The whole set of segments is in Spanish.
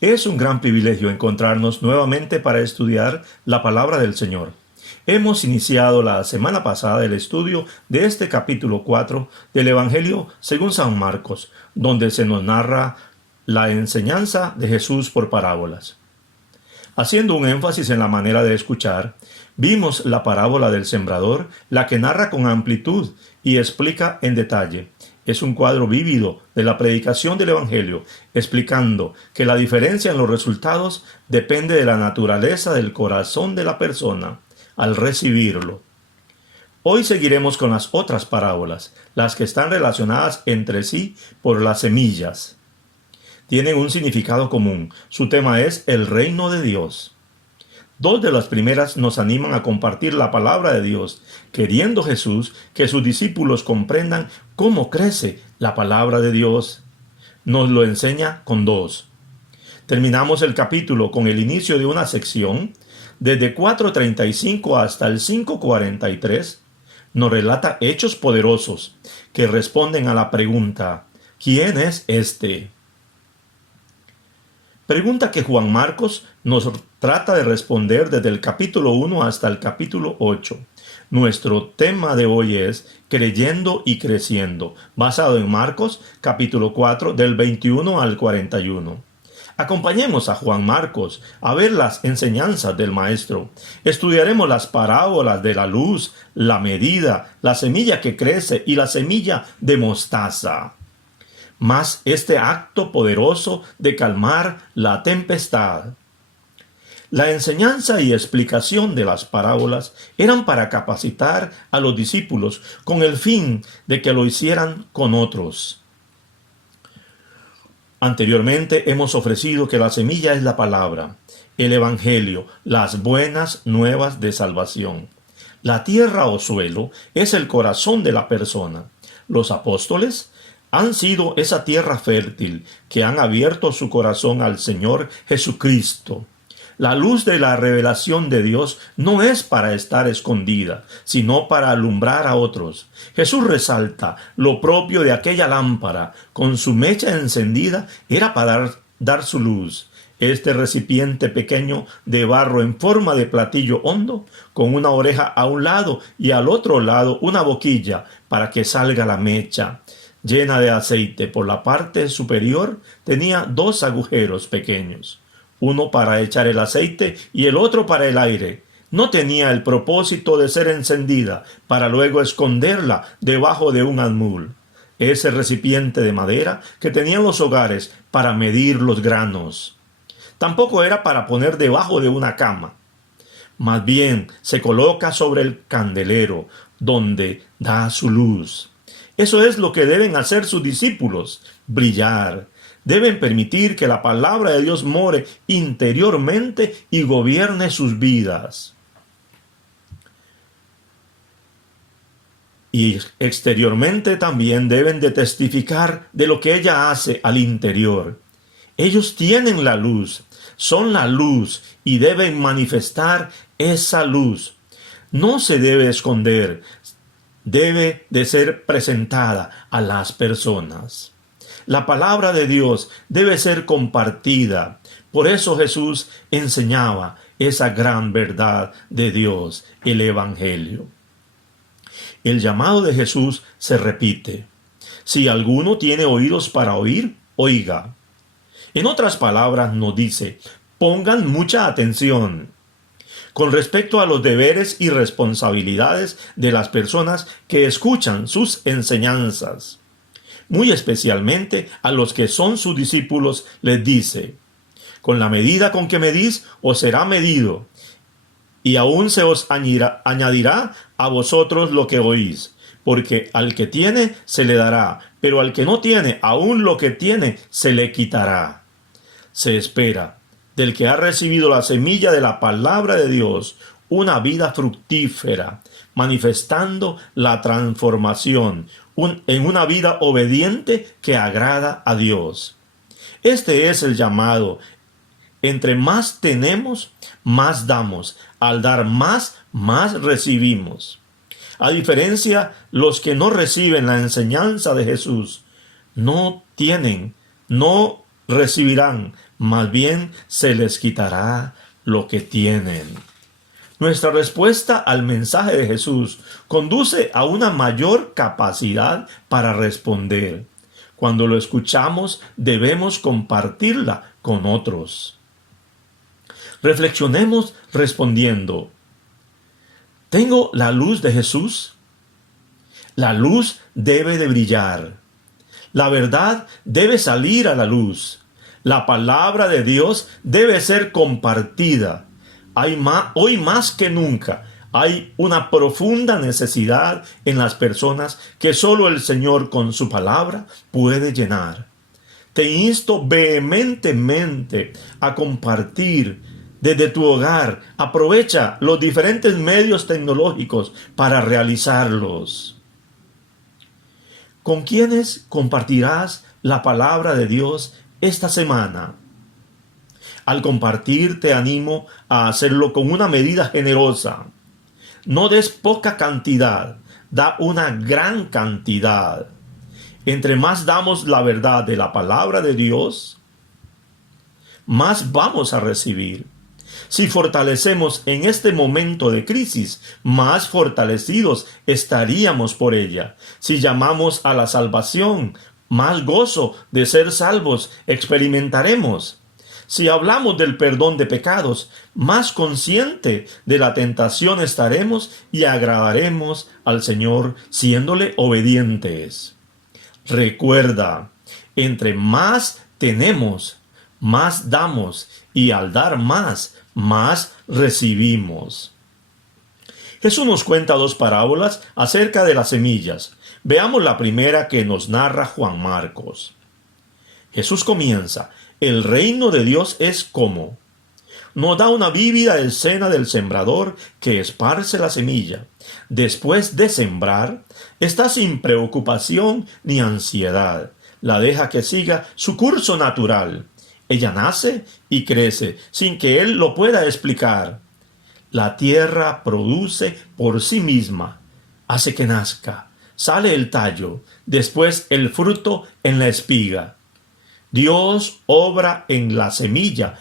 Es un gran privilegio encontrarnos nuevamente para estudiar la palabra del Señor. Hemos iniciado la semana pasada el estudio de este capítulo 4 del Evangelio según San Marcos, donde se nos narra la enseñanza de Jesús por parábolas. Haciendo un énfasis en la manera de escuchar, vimos la parábola del sembrador, la que narra con amplitud y explica en detalle. Es un cuadro vívido de la predicación del Evangelio, explicando que la diferencia en los resultados depende de la naturaleza del corazón de la persona al recibirlo. Hoy seguiremos con las otras parábolas, las que están relacionadas entre sí por las semillas. Tienen un significado común. Su tema es el reino de Dios. Dos de las primeras nos animan a compartir la palabra de Dios, queriendo Jesús que sus discípulos comprendan cómo crece la palabra de Dios. Nos lo enseña con dos. Terminamos el capítulo con el inicio de una sección. Desde 4:35 hasta el 5:43 nos relata hechos poderosos que responden a la pregunta: ¿quién es este? Pregunta que Juan Marcos nos trata de responder desde el capítulo 1 hasta el capítulo 8. Nuestro tema de hoy es Creyendo y Creciendo, basado en Marcos capítulo 4 del 21 al 41. Acompañemos a Juan Marcos a ver las enseñanzas del Maestro. Estudiaremos las parábolas de la luz, la medida, la semilla que crece y la semilla de mostaza. Más este acto poderoso de calmar la tempestad. La enseñanza y explicación de las parábolas eran para capacitar a los discípulos con el fin de que lo hicieran con otros. Anteriormente hemos ofrecido que la semilla es la palabra, el Evangelio, las buenas nuevas de salvación. La tierra o suelo es el corazón de la persona. Los apóstoles han sido esa tierra fértil que han abierto su corazón al Señor Jesucristo. La luz de la revelación de Dios no es para estar escondida, sino para alumbrar a otros. Jesús resalta lo propio de aquella lámpara. Con su mecha encendida era para dar su luz. Este recipiente pequeño de barro en forma de platillo hondo, con una oreja a un lado y al otro lado una boquilla para que salga la mecha. Llena de aceite por la parte superior, tenía dos agujeros pequeños, uno para echar el aceite y el otro para el aire. No tenía el propósito de ser encendida para luego esconderla debajo de un almud. Ese recipiente de madera que tenían los hogares para medir los granos. Tampoco era para poner debajo de una cama. Más bien se coloca sobre el candelero, donde da su luz. Eso es lo que deben hacer sus discípulos, brillar. Deben permitir que la palabra de Dios more interiormente y gobierne sus vidas. Y exteriormente también deben de testificar de lo que ella hace al interior. Ellos tienen la luz, son la luz y deben manifestar esa luz. No se debe esconder. Debe de ser presentada a las personas. La palabra de Dios debe ser compartida. Por eso Jesús enseñaba esa gran verdad de Dios, el Evangelio. El llamado de Jesús se repite. Si alguno tiene oídos para oír, oiga. En otras palabras nos dice, pongan mucha atención con respecto a los deberes y responsabilidades de las personas que escuchan sus enseñanzas. Muy especialmente a los que son sus discípulos les dice: con la medida con que medís os será medido, y aún se os añadirá a vosotros lo que oís, porque al que tiene se le dará, pero al que no tiene, aún lo que tiene se le quitará. Se espera del que ha recibido la semilla de la palabra de Dios, una vida fructífera, manifestando la transformación en una vida obediente que agrada a Dios. Este es el llamado. Entre más tenemos, más damos. Al dar más, más recibimos. A diferencia, los que no reciben la enseñanza de Jesús, no recibirán, más bien se les quitará lo que tienen. Nuestra respuesta al mensaje de Jesús conduce a una mayor capacidad para responder. Cuando lo escuchamos, debemos compartirla con otros. Reflexionemos respondiendo: ¿tengo la luz de Jesús? La luz debe de brillar. La verdad debe salir a la luz. La palabra de Dios debe ser compartida. Hoy más que nunca hay una profunda necesidad en las personas que solo el Señor con su palabra puede llenar. Te insto vehementemente a compartir desde tu hogar. Aprovecha los diferentes medios tecnológicos para realizarlos. ¿Con quiénes compartirás la palabra de Dios esta semana? Al compartir, te animo a hacerlo con una medida generosa. No des poca cantidad, da una gran cantidad. Entre más damos la verdad de la palabra de Dios, más vamos a recibir. Si fortalecemos en este momento de crisis, más fortalecidos estaríamos por ella. Si llamamos a la salvación, más gozo de ser salvos experimentaremos. Si hablamos del perdón de pecados, más consciente de la tentación estaremos y agradaremos al Señor siéndole obedientes. Recuerda, entre más tenemos, más damos, y al dar más recibimos. Jesús nos cuenta dos parábolas acerca de las semillas. Veamos la primera que nos narra Juan Marcos. Jesús comienza: el reino de Dios es como. Nos da una vívida escena del sembrador que esparce la semilla. Después de sembrar, está sin preocupación ni ansiedad. La deja que siga su curso natural. Ella nace y crece sin que él lo pueda explicar. La tierra produce por sí misma, hace que nazca, sale el tallo, después el fruto en la espiga. Dios obra en la semilla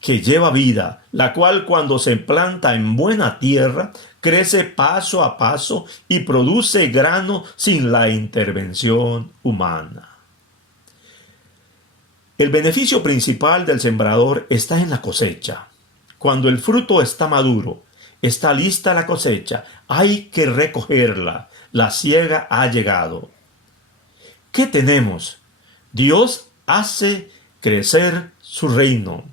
que lleva vida, la cual cuando se planta en buena tierra, crece paso a paso y produce grano sin la intervención humana. El beneficio principal del sembrador está en la cosecha. Cuando el fruto está maduro, está lista la cosecha, hay que recogerla. La siega ha llegado. ¿Qué tenemos? Dios hace crecer su reino,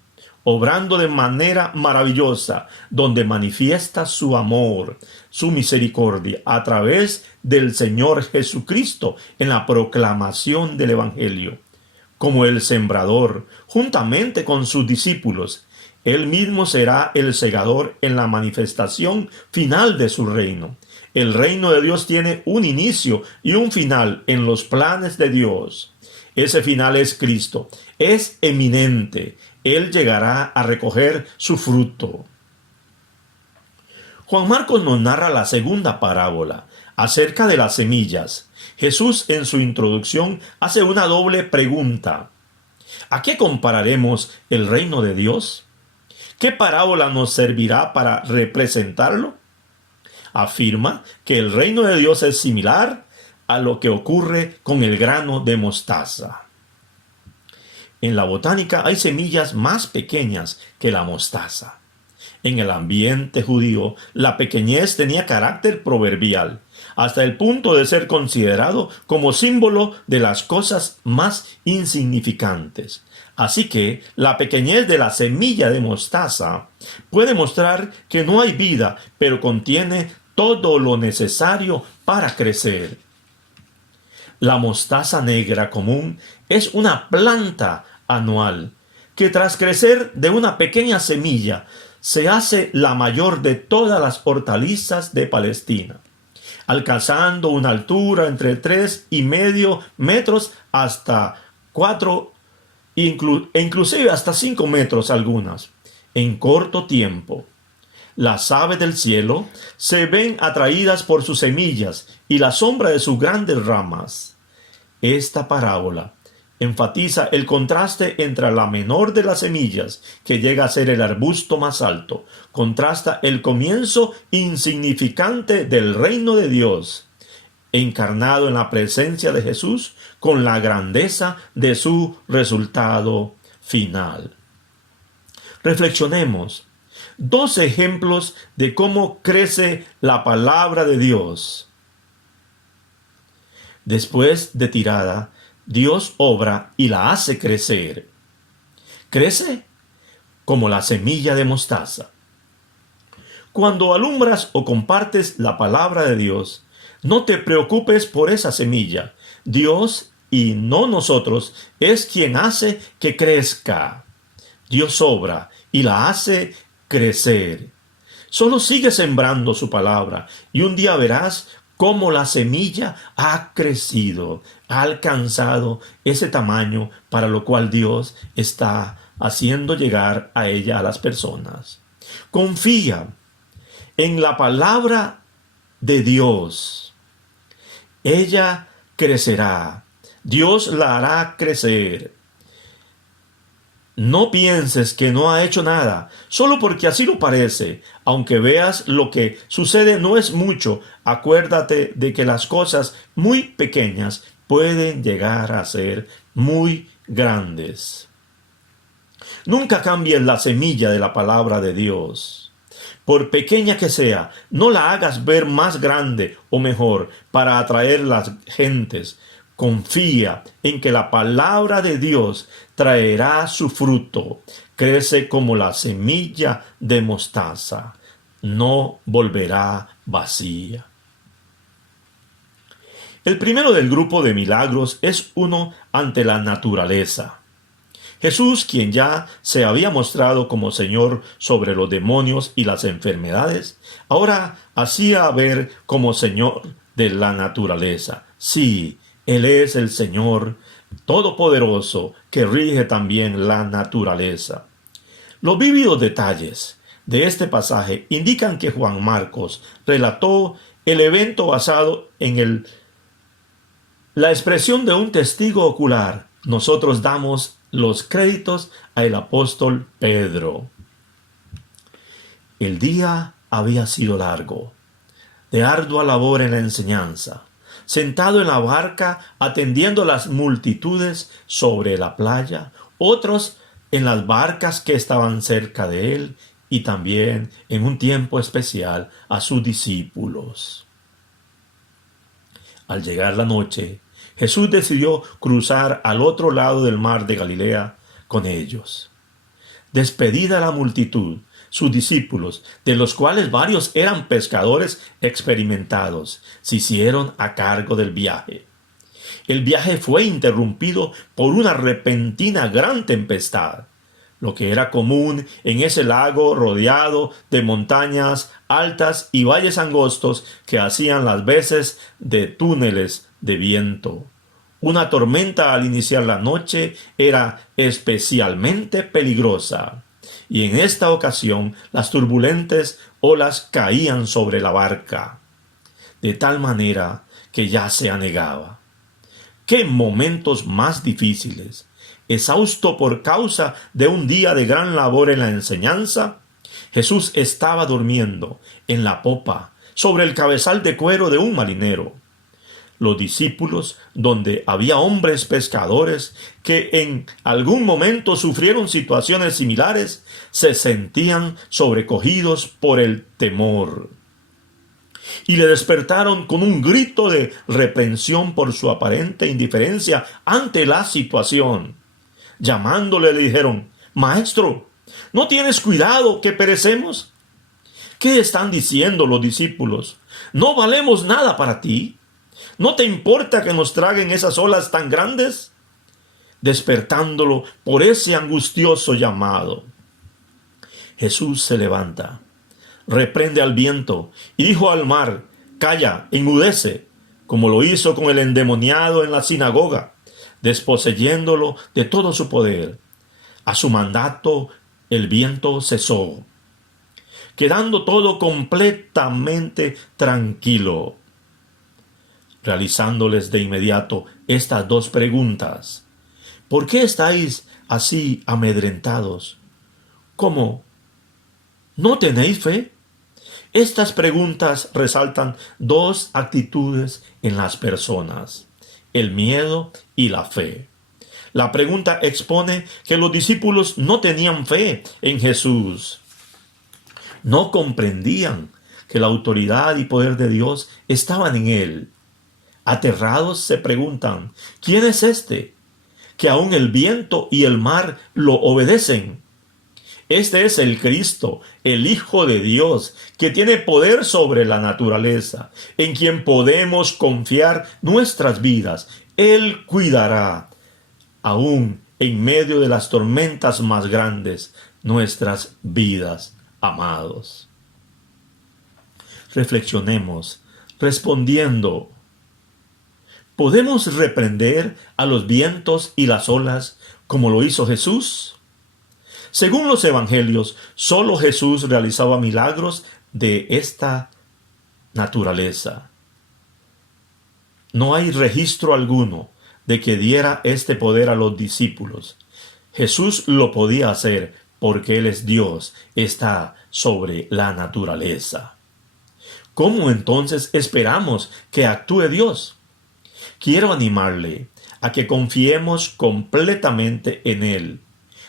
obrando de manera maravillosa, donde manifiesta su amor, su misericordia, a través del Señor Jesucristo en la proclamación del Evangelio. Como el sembrador, juntamente con sus discípulos, él mismo será el segador en la manifestación final de su reino. El reino de Dios tiene un inicio y un final en los planes de Dios. Ese final es Cristo. Es eminente. Él llegará a recoger su fruto. Juan Marcos nos narra la segunda parábola acerca de las semillas. Jesús en su introducción hace una doble pregunta. ¿A qué compararemos el reino de Dios? ¿Qué parábola nos servirá para representarlo? Afirma que el reino de Dios es similar a lo que ocurre con el grano de mostaza. En la botánica hay semillas más pequeñas que la mostaza. En el ambiente judío, la pequeñez tenía carácter proverbial, hasta el punto de ser considerado como símbolo de las cosas más insignificantes. Así que la pequeñez de la semilla de mostaza puede mostrar que no hay vida, pero contiene todo lo necesario para crecer. La mostaza negra común es una planta anual que tras crecer de una pequeña semilla se hace la mayor de todas las hortalizas de Palestina, alcanzando una altura entre 3,5 metros hasta 4 e inclusive hasta 5 metros algunas. En corto tiempo, las aves del cielo se ven atraídas por sus semillas y la sombra de sus grandes ramas. Esta parábola enfatiza el contraste entre la menor de las semillas, que llega a ser el arbusto más alto. Contrasta el comienzo insignificante del reino de Dios, encarnado en la presencia de Jesús, con la grandeza de su resultado final. Reflexionemos. 2 ejemplos de cómo crece la palabra de Dios. Después de tirada, Dios obra y la hace crecer. Crece como la semilla de mostaza. Cuando alumbras o compartes la palabra de Dios, no te preocupes por esa semilla. Dios, y no nosotros, es quien hace que crezca. Dios obra y la hace crecer. Solo sigue sembrando su palabra y un día verás cómo la semilla ha crecido, ha alcanzado ese tamaño para lo cual Dios está haciendo llegar a ella a las personas. Confía en la palabra de Dios. Ella crecerá. Dios la hará crecer. No pienses que no ha hecho nada, solo porque así lo parece. Aunque veas lo que sucede no es mucho, acuérdate de que las cosas muy pequeñas pueden llegar a ser muy grandes. Nunca cambies la semilla de la palabra de Dios. Por pequeña que sea, no la hagas ver más grande o mejor para atraer las gentes. Confía en que la palabra de Dios traerá su fruto. Crece como la semilla de mostaza. No volverá vacía. El primero del grupo de milagros es uno ante la naturaleza. Jesús, quien ya se había mostrado como Señor sobre los demonios y las enfermedades, ahora hacía ver como Señor de la naturaleza. Sí, Él es el Señor Todopoderoso que rige también la naturaleza. Los vívidos detalles de este pasaje indican que Juan Marcos relató el evento basado en la expresión de un testigo ocular. Nosotros damos los créditos al apóstol Pedro. El día había sido largo, de ardua labor en la enseñanza. Sentado en la barca, atendiendo las multitudes sobre la playa, otros en las barcas que estaban cerca de él, y también en un tiempo especial a sus discípulos. Al llegar la noche, Jesús decidió cruzar al otro lado del mar de Galilea con ellos. Despedida la multitud, sus discípulos, de los cuales varios eran pescadores experimentados, se hicieron a cargo del viaje. El viaje fue interrumpido por una repentina gran tempestad, lo que era común en ese lago rodeado de montañas altas y valles angostos que hacían las veces de túneles de viento. Una tormenta al iniciar la noche era especialmente peligrosa, y en esta ocasión las turbulentas olas caían sobre la barca, de tal manera que ya se anegaba. ¡Qué momentos más difíciles! Exhausto por causa de un día de gran labor en la enseñanza, Jesús estaba durmiendo en la popa, sobre el cabezal de cuero de un marinero. Los discípulos, donde había hombres pescadores que en algún momento sufrieron situaciones similares, se sentían sobrecogidos por el temor. Y le despertaron con un grito de reprensión por su aparente indiferencia ante la situación. Llamándole le dijeron: «Maestro, ¿no tienes cuidado que perecemos?» ¿Qué están diciendo los discípulos? ¿No valemos nada para ti? ¿No te importa que nos traguen esas olas tan grandes? Despertándolo por ese angustioso llamado, Jesús se levanta, reprende al viento y dijo al mar: «Calla, enmudece», como lo hizo con el endemoniado en la sinagoga, desposeyéndolo de todo su poder. A su mandato el viento cesó, quedando todo completamente tranquilo. Realizándoles de inmediato estas dos preguntas: ¿Por qué estáis así amedrentados? ¿Cómo? ¿No tenéis fe? Estas preguntas resaltan dos actitudes en las personas: el miedo y la fe. La pregunta expone que los discípulos no tenían fe en Jesús. No comprendían que la autoridad y poder de Dios estaban en él. Aterrados se preguntan: ¿quién es este, que aun el viento y el mar lo obedecen? Este es el Cristo, el Hijo de Dios, que tiene poder sobre la naturaleza, en quien podemos confiar nuestras vidas. Él cuidará, aún en medio de las tormentas más grandes, nuestras vidas, amados. Reflexionemos, respondiendo: ¿podemos reprender a los vientos y las olas como lo hizo Jesús? Según los evangelios, solo Jesús realizaba milagros de esta naturaleza. No hay registro alguno de que diera este poder a los discípulos. Jesús lo podía hacer porque Él es Dios, está sobre la naturaleza. ¿Cómo entonces esperamos que actúe Dios? Quiero animarle a que confiemos completamente en Él.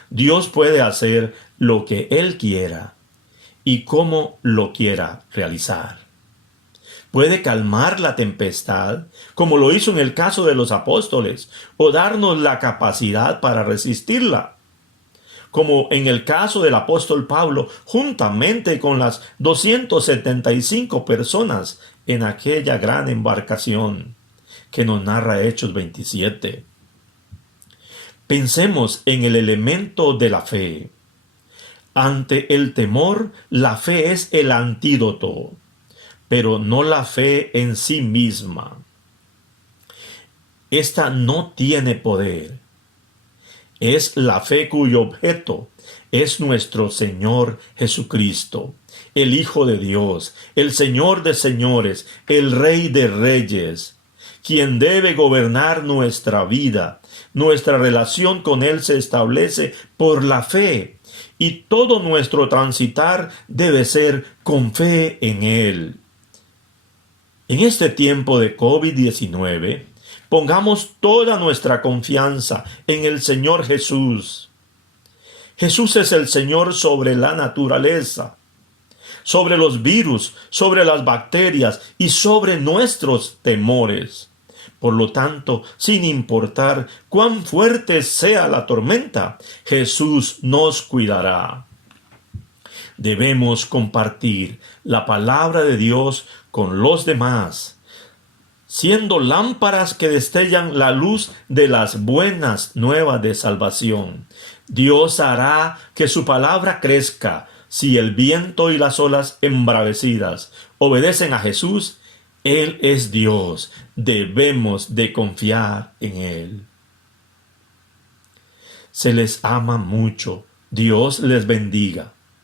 Dios puede hacer lo que Él quiera y como lo quiera realizar. Puede calmar la tempestad, como lo hizo en el caso de los apóstoles, o darnos la capacidad para resistirla, como en el caso del apóstol Pablo, juntamente con las 275 personas en aquella gran embarcación que nos narra Hechos 27. Pensemos en el elemento de la fe. Ante el temor, la fe es el antídoto, pero no la fe en sí misma. Esta no tiene poder. Es la fe cuyo objeto es nuestro Señor Jesucristo, el Hijo de Dios, el Señor de señores, el Rey de reyes, quien debe gobernar nuestra vida. Nuestra relación con Él se establece por la fe, y todo nuestro transitar debe ser con fe en Él. En este tiempo de COVID-19, pongamos toda nuestra confianza en el Señor Jesús. Jesús es el Señor sobre la naturaleza, sobre los virus, sobre las bacterias y sobre nuestros temores. Por lo tanto, sin importar cuán fuerte sea la tormenta, Jesús nos cuidará. Debemos compartir la palabra de Dios con los demás, siendo lámparas que destellan la luz de las buenas nuevas de salvación. Dios hará que su palabra crezca. Si el viento y las olas embravecidas obedecen a Jesús, Él es Dios. Debemos de confiar en Él. Se les ama mucho. Dios les bendiga.